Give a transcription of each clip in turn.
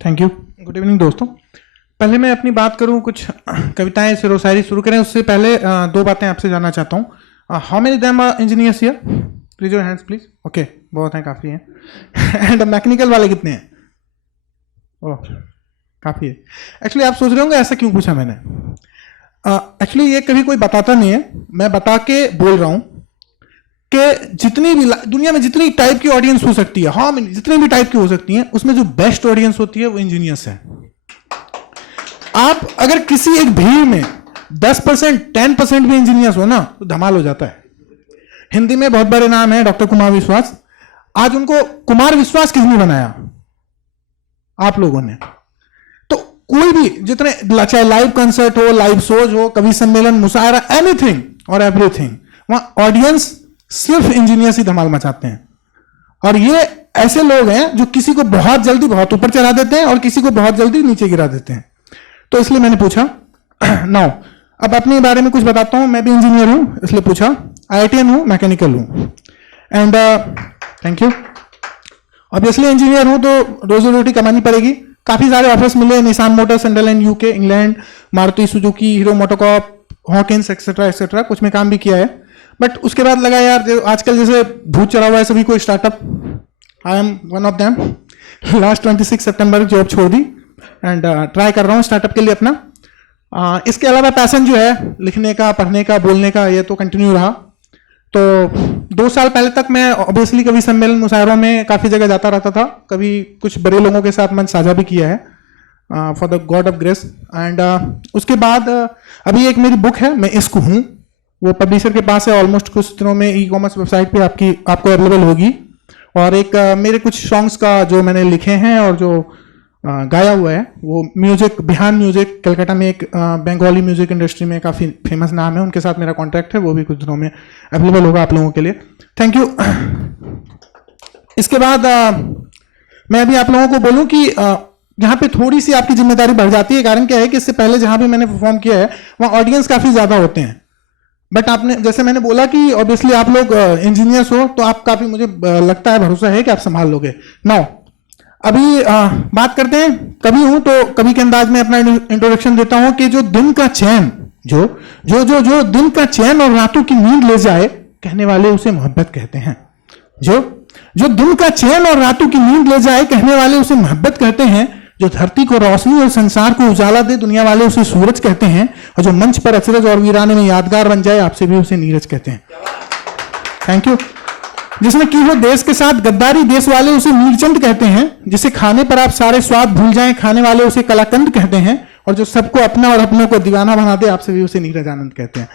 Thank you. Good evening दोस्तों। पहले मैं अपनी बात करूं, कुछ कविताएं शेरो शायरी शुरू करें उससे पहले दो बातें आपसे जानना चाहता हूं। How many them engineers here? Please your hands please. Okay, बहुत हैं, काफ़ी हैं। एंड मैकेनिकल वाले कितने हैं? ओह, काफ़ी है। एक्चुअली आप सोच रहे होंगे ऐसा क्यों पूछा मैंने। एक्चुअली ये कभी कोई बताता नहीं है, मैं बता के बोल रहा हूं कि जितनी भी दुनिया में जितनी टाइप की ऑडियंस हो सकती है, हाँ जितनी भी टाइप की हो सकती है, उसमें जो बेस्ट ऑडियंस होती है वो इंजीनियर्स है। आप अगर किसी एक भीड़ में 10%, 10% भी इंजीनियर्स हो ना तो धमाल हो जाता है। हिंदी में बहुत बड़े नाम है डॉक्टर कुमार विश्वास। आज उनको कुमार विश्वास किसने बनाया? आप लोगों ने। तो कोई भी जितने, चाहे लाइव कंसर्ट हो, लाइव शोज हो, कवि सम्मेलन, मुशायरा, एनीथिंग और एवरीथिंग, वहां ऑडियंस सिर्फ इंजीनियर्स ही धमाल मचाते हैं। और ये ऐसे लोग हैं जो किसी को बहुत जल्दी बहुत ऊपर चढ़ा देते हैं और किसी को बहुत जल्दी नीचे गिरा देते हैं। तो इसलिए मैंने पूछा। नाउ अब अपने बारे में कुछ बताता हूं। मैं भी इंजीनियर हूं, इसलिए पूछा। IITian हूं, मैकेनिकल हूं। And thank you. Obviously engineer हूं तो रोजी रोटी कमानी पड़ेगी। काफी सारे ऑफर्स मिले, Nissan motor, Sunderland UK, England, Maruti Suzuki, hero MotoCorp, Hawkins etcetera etcetera. कुछ में काम भी किया है, बट उसके बाद लगा यार जो आजकल जैसे भूत चढ़ा हुआ है सभी को startup, I am one of them. Last 26 September job छोड़ दी एंड ट्राई कर रहा हूँ स्टार्टअप के लिए अपना। इसके अलावा पैशन जो है लिखने का, पढ़ने का, बोलने का, ये तो कंटिन्यू रहा। तो 2 साल पहले तक मैं ऑब्वियसली कभी सम्मेलन मुशायरों में काफ़ी जगह जाता रहता था। कभी कुछ बड़े लोगों के साथ मंच साझा भी किया है for the God of grace. And उसके बाद अभी एक मेरी बुक है, मैं इश्क हूँ, वो पब्लिशर के पास है। ऑलमोस्ट कुछ दिनों में ई-कॉमर्स वेबसाइट पे आपको अवेलेबल होगी। और एक मेरे कुछ सॉन्ग्स का जो मैंने लिखे हैं और जो गाया हुआ है वो म्यूजिक, बिहान म्यूजिक, कलकत्ता में एक बंगाली म्यूजिक इंडस्ट्री में काफ़ी फेमस नाम है, उनके साथ मेरा कॉन्ट्रैक्ट है, वो भी कुछ दिनों में अवेलेबल होगा आप लोगों के लिए। Thank you. इसके बाद मैं अभी आप लोगों को बोलूं कि यहाँ पे थोड़ी सी आपकी जिम्मेदारी बढ़ जाती है। कारण क्या है कि इससे पहले जहाँ भी मैंने परफॉर्म किया है वहाँ ऑडियंस काफ़ी ज़्यादा होते हैं, बट आपने, जैसे मैंने बोला कि ऑब्वियसली आप लोग इंजीनियर्स हो तो आप काफ़ी, मुझे लगता है, भरोसा है कि आप संभाल लोगे। नाउ अभी बात करते हैं। कवि हूं तो कवि के अंदाज में अपना इंट्रोडक्शन देता हूं कि जो दिन का चैन, जो जो जो जो दिन का चैन और रातों की नींद ले जाए, कहने वाले उसे मोहब्बत कहते हैं। जो जो दिन का चैन और रातों की नींद ले जाए, कहने वाले उसे मोहब्बत कहते हैं। जो धरती को रोशनी और संसार को उजाला दे, दुनिया वाले उसे सूरज कहते हैं। और जो मंच पर अचरज और वीराने में यादगार बन जाए, आपसे भी उसे नीरज कहते हैं। Thank you. जिसने की हो देश के साथ गद्दारी, देश वाले उसे मीरचंद कहते हैं। जिसे खाने पर आप सारे स्वाद भूल जाएं, खाने वाले उसे कलाकंद कहते हैं। और जो सबको अपना और अपनों को दीवाना बना दे, आपसे भी उसे नीरज आनंद कहते हैं।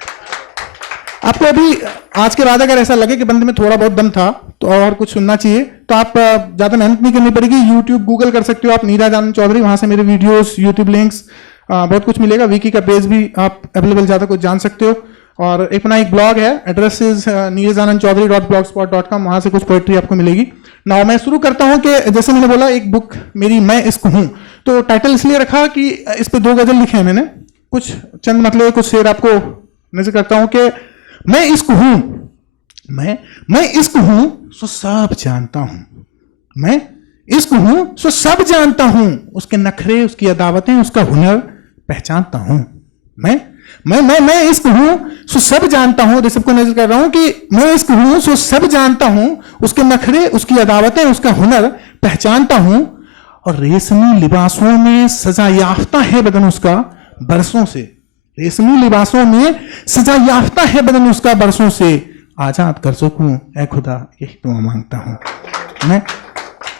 आपको अभी आज के बाद अगर ऐसा लगे कि बंदे में थोड़ा बहुत दम था तो और कुछ सुनना चाहिए, तो आप ज़्यादा मेहनत नहीं करनी पड़ेगी। यूट्यूब, गूगल कर सकते हो आप, नीरज आनंद चौधरी, वहाँ से मेरे वीडियोस, यूट्यूब लिंक्स, बहुत कुछ मिलेगा। विकी का पेज भी आप अवेलेबल ज़्यादा कुछ जान सकते हो। और अपना एक ब्लॉग है, एड्रेस इज neerajanandchaudhary.blogspot.com, वहाँ से कुछ पोइट्री आपको मिलेगी। नाउ मैं शुरू करता हूँ कि जैसे मैंने बोला एक बुक मेरी मैं इश्क हूँ, तो टाइटल इसलिए रखा कि इस पे 2 गज़ल लिखे हैं मैंने। कुछ चंद मतलब कुछ शेर आपको नजर करता हूँ कि मैं इश्क हूँ, मैं इश्क हूँ सो सब जानता हूँ, मैं इश्क हूँ सो सब जानता हूँ। उसके नखरे, उसकी अदावतें, उसका हुनर पहचानता हूँ। मैं इश्क हूँ सो सब जानता हूँ। तो सबको नजर कर रहा हूँ कि मैं इश्क हूँ सो सब जानता हूँ। उसके नखरे, उसकी अदावतें, उसका हुनर पहचानता हूँ। और रेशमी लिबासों में सजा याफ्ता है बदन उसका बरसों से, रेशमी लिबासों में सजा याफ्ता है बदन उसका बरसों से। आजाद कर सकूं ऐ खुदा, यही दुआ मांगता हूं। मैं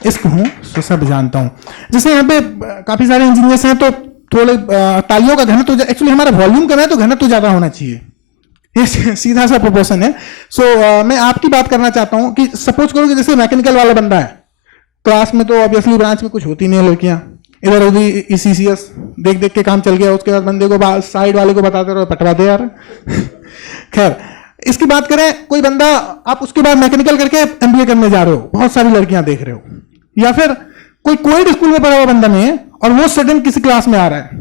इश्क हूं सो सब जानता हूं। जैसे यहाँ पे काफी सारे इंजीनियर्स हैं तो थोड़े तालियों का घनत्व, एक्चुअली हमारा वॉल्यूम कम है तो घनत्व ज्यादा होना चाहिए, ये सीधा सा प्रोपोर्शन है। मैं आपकी बात करना चाहता हूं कि सपोज करो कि जैसे मैकेनिकल वाला बंदा है, क्लास में तो ऑब्वियसली ब्रांच में कुछ होती नहीं है लड़कियां, इधर उधर ECCS देख देख के काम चल गया। उसके बाद बंदे को साइड वाले को बताते रहो, पटवा दे यार। खैर, इसकी बात करें, कोई बंदा, आप उसके बाद मैकेनिकल करके MBA करने जा रहे हो, बहुत सारी लड़कियां देख रहे हो, या फिर कोई कोविड स्कूल में पढ़ा हुआ बंदा नहीं है और वो सडन किसी क्लास में आ रहा है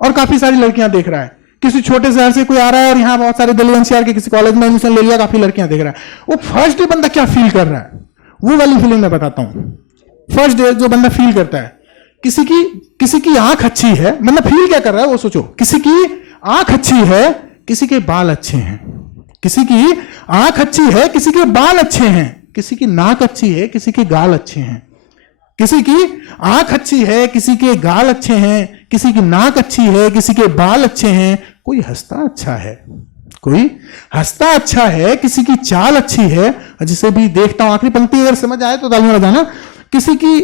और काफी सारी लड़कियां देख रहा है। किसी छोटे शहर से कोई आ रहा है और यहाँ बहुत सारे दिल्ली NCR के किसी कॉलेज में एडमिशन ले लिया, काफी लड़कियां देख रहा है। वो फर्स्ट डे बंदा क्या फील कर रहा है, वो वाली फीलिंग मैं बताता हूँ। फर्स्ट डे जो बंदा फील करता है किसी की आंख अच्छी है, मतलब फील क्या कर रहा है वो सोचो। किसी की आंख अच्छी है, किसी के बाल अच्छे हैं। किसी की आंख अच्छी है, किसी के बाल अच्छे हैं। किसी की नाक अच्छी है, किसी के गाल अच्छे हैं। किसी की आंख अच्छी है, किसी के गाल अच्छे हैं। किसी की नाक अच्छी है, किसी के बाल अच्छे हैं। कोई हंसता अच्छा है, कोई हंसता अच्छा है। किसी की चाल अच्छी है, जिसे भी देखता हूं, आखिरी पंक्ति अगर समझ आए तो तालियां बजाना। किसी की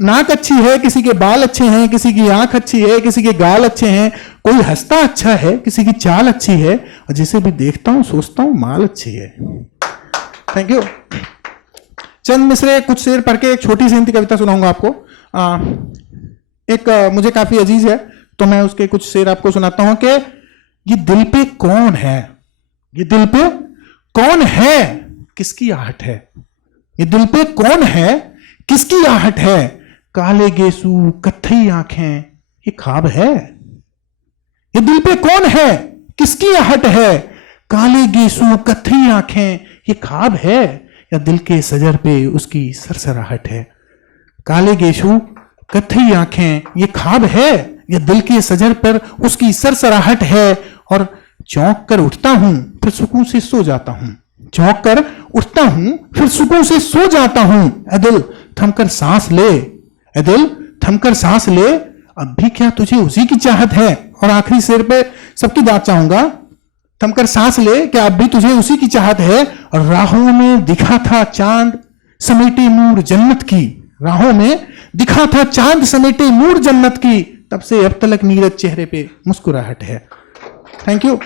नाक अच्छी है, किसी के बाल अच्छे हैं। किसी की आंख अच्छी है, किसी के गाल अच्छे हैं। कोई हंसता अच्छा है, किसी की चाल अच्छी है, और जिसे भी देखता हूं सोचता हूं माल अच्छी है। Thank you. चंद मिसरे कुछ शेर पढ़ के एक छोटी सी हिंदी कविता सुनाऊंगा आपको। मुझे काफी अजीज है, तो मैं उसके कुछ शेर आपको सुनाता हूं कि ये दिल पे कौन है, ये दिल पे कौन है, किसकी आहट है। ये दिल पे कौन है, किसकी आहट है। काले गेसू कत्थई आंखें, ये ख्वाब है। ये दिल पे कौन है, किसकी आहट है। काले गेसू कत्थई आंखें, ये ख्वाब है, या दिल के सजर पे उसकी सरसराहट है। काले गेसू कत्थई आंखें, ये ख्वाब है, या दिल के सजर पर उसकी सरसराहट है। और चौंक कर उठता हूं, फिर सुकून से सो जाता हूं। चौंक कर उठता हूं, फिर सुकून से सो जाता हूं। ए दिल थमकर सांस ले, ए दिल थमकर सांस ले, अब भी क्या तुझे उसी की चाहत है। और आखिरी शेर पे सबकी बात चाहूंगा। थमकर सांस ले, क्या अब भी तुझे उसी की चाहत है। और राहों में दिखा था चांद समेटे नूर जन्नत की, राहों में दिखा था चांद समेटे नूर जन्नत की, तब से अब तक नीरज चेहरे पे मुस्कुराहट है। Thank you.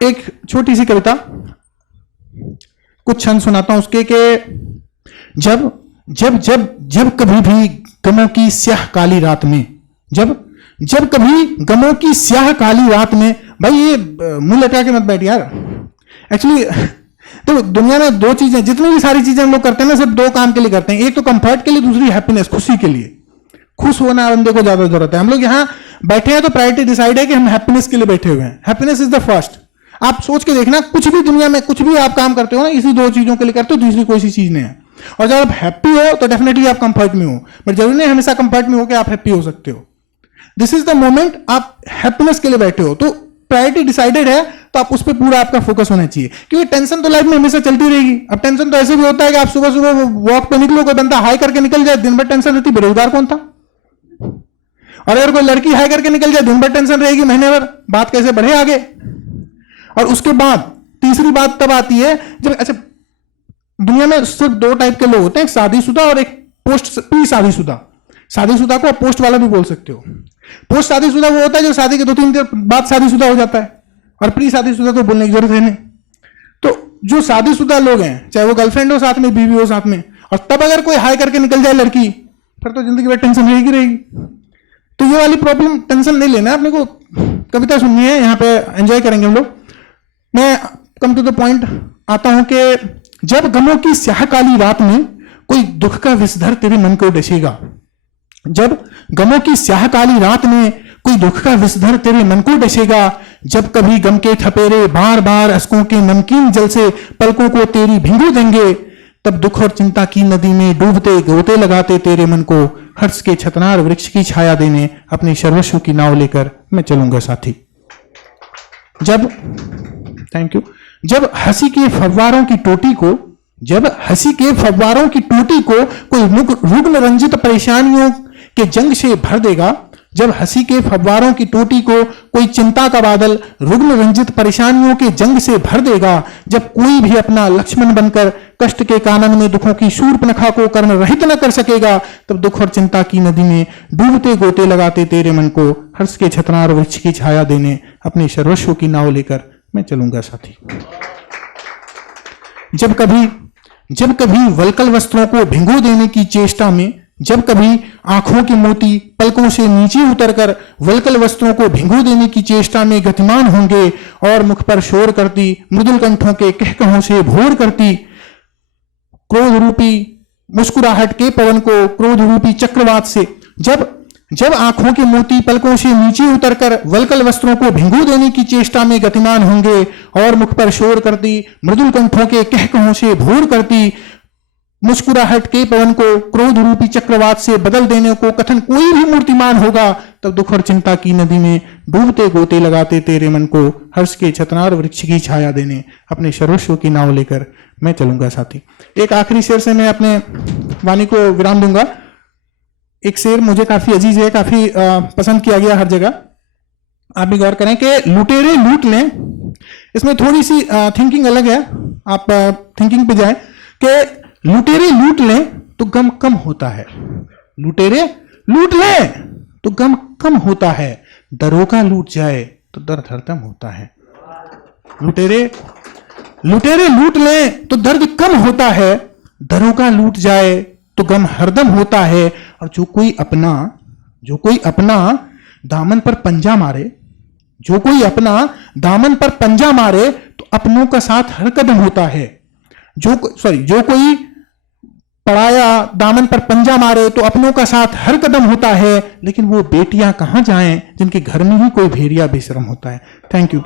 एक छोटी सी कविता, कुछ छंद सुनाता हूं उसके कि जब जब जब जब कभी भी गमों की स्याह काली रात में, जब जब कभी गमों की स्याह काली रात में। भाई ये मुंह लटका के मत बैठ यार। एक्चुअली तो दुनिया में दो चीजें, जितनी भी सारी चीजें हम लोग करते हैं ना, सिर्फ दो काम के लिए करते हैं। एक तो कंफर्ट के लिए, दूसरी हैप्पीनेस, खुशी के लिए। खुश होना बंदे को ज्यादा जरूरत है। हम लोग यहाँ बैठे हैं तो प्रायोरिटी डिसाइड है कि हम हैप्पीनेस के लिए बैठे हुए हैं। Happiness is the first. आप सोच के देखना, कुछ भी दुनिया में कुछ भी आप काम करते हो ना, इसी दो चीजों के लिए करते हो, दूसरी कोई सी चीज नहीं है। और जब आप हैप्पी हो तो डेफिनेटली आप कंफर्ट में हो, बट जरूरी नहीं हमेशा कंफर्ट में हो कि आप हैप्पी हो सकते हो। दिस इज द मोमेंट आप हैप्पीनेस के लिए बैठे हो, तो प्रायोरिटी डिसाइडेड है, तो आप उस पर पूरा आपका फोकस होना चाहिए। क्योंकि टेंशन तो लाइफ में हमेशा चलती रहेगी। अब टेंशन तो ऐसे भी होता है कि आप सुबह सुबह वॉक पे निकलो, कोई बंदा हाई करके निकल जाए, दिन भर टेंशन रहती, बेरोजगार कौन था। और अगर कोई लड़की हाई करके निकल जाए, दिन भर टेंशन रहेगी, महीने भर, बात कैसे बढ़े आगे। और उसके बाद तीसरी बात तब आती है जब, अच्छा दुनिया में सिर्फ दो टाइप के लोग होते हैं, एक शादीशुदा और एक पोस्ट प्री शादीशुदा। शादीशुदा को आप पोस्ट वाला भी बोल सकते हो। पोस्ट शादीशुदा वो होता है जो शादी के 2-3 दिन बाद शादीशुदा हो जाता है, और प्री शादीशुदा तो बोलने की जरूरत है नहीं। तो जो शादीशुदा लोग हैं, चाहे वो गर्लफ्रेंड हो साथ में, बीवी हो साथ में, और तब अगर कोई हाई करके निकल जाए लड़की, फिर तो जिंदगी भर टेंशन रहेगी। तो ये वाली प्रॉब्लम टेंशन नहीं लेना है अपने को। कविता सुननी है, यहाँ पे एंजॉय करेंगे हम लोग। मैं कम टू द पॉइंट आता हूं कि जब गमों की स्याह काली रात में कोई दुख का विषधर तेरे मन को डसेगा, जब गमों की स्याह काली रात में कोई दुख का विषधर तेरे मन को डसेगा, जब कभी गम के ठपेरे बार बार अश्कों के नमकीन जल से पलकों को तेरी भिगो देंगे, तब दुख और चिंता की नदी में डूबते गोते लगाते तेरे मन को हर्ष के छतनार वृक्ष की छाया देने अपने सर्वस्व की नाव लेकर मैं चलूंगा साथी। जब थैंक यू जब हंसी के फव्वारों की टोटी को, जब हंसी के फव्वारों की टोटी को कोई रुग्ण रंजित परेशानियों के जंग से भर देगा, जब हंसी के फव्वारों की टोटी को कोई चिंता का बादल रुग्ण रंजित परेशानियों के जंग से भर देगा, जब कोई भी अपना लक्ष्मण बनकर कष्ट के कानन में दुखों की शूर्पणखा को कर्ण रहित न कर सकेगा, तब दुख और चिंता की नदी में डूबते गोते लगाते तेरे मन को हर्ष के छतनार वृक्ष की छाया देने अपने सर्वस्व की नाव लेकर मैं चलूंगा साथी। जब कभी वल्कल वस्त्रों को भिगो देने की चेष्टा में, जब कभी आंखों के मोती पलकों से नीचे उतरकर वल्कल वस्त्रों को भिगो देने की चेष्टा में गतिमान होंगे और मुख पर शोर करती मृदुल कंठों के कहकहों से भोर करती क्रोध रूपी मुस्कुराहट के पवन को क्रोध रूपी चक्रवात से, जब आंखों के मोती पलकों से नीचे उतरकर वल्कल वस्त्रों को भिगो देने की चेष्टा में गतिमान होंगे और मुख पर शोर करती मृदुल कंठों के कहकहों से भोर करती मुस्कुराहट के पवन को क्रोध रूपी चक्रवात से बदल देने को कथन कोई भी मूर्तिमान होगा, तब दुख और चिंता की नदी में डूबते गोते लगाते तेरे मन को हर्ष के छतनार वृक्ष की छाया देने अपने सर्वस्व की नाव लेकर मैं चलूंगा साथी। एक आखिरी शेर से मैं अपने वाणी को विराम दूंगा। एक शेर मुझे काफी अजीज है, काफी पसंद किया गया हर जगह। आप भी गौर करें कि लुटेरे लूट लें, इसमें थोड़ी सी थिंकिंग अलग है, आप थिंकिंग पे जाएं कि लुटेरे लूट लें तो गम कम होता है, लुटेरे लूट लें तो गम कम होता है, दरोगा लूट जाए तो दर्द हरदम होता है। लुटेरे लूट लें तो दर्द कम होता है, दरोगा लूट जाए तो गम हरदम होता है। और जो कोई अपना दामन पर पंजा मारे, जो कोई अपना दामन पर पंजा मारे तो अपनों का साथ हर कदम होता है। जो कोई पराया दामन पर पंजा मारे तो अपनों का साथ हर कदम होता है, लेकिन वो बेटियां कहां जाएं जिनके घर में ही कोई भेड़िया बेशरम होता है। Thank you.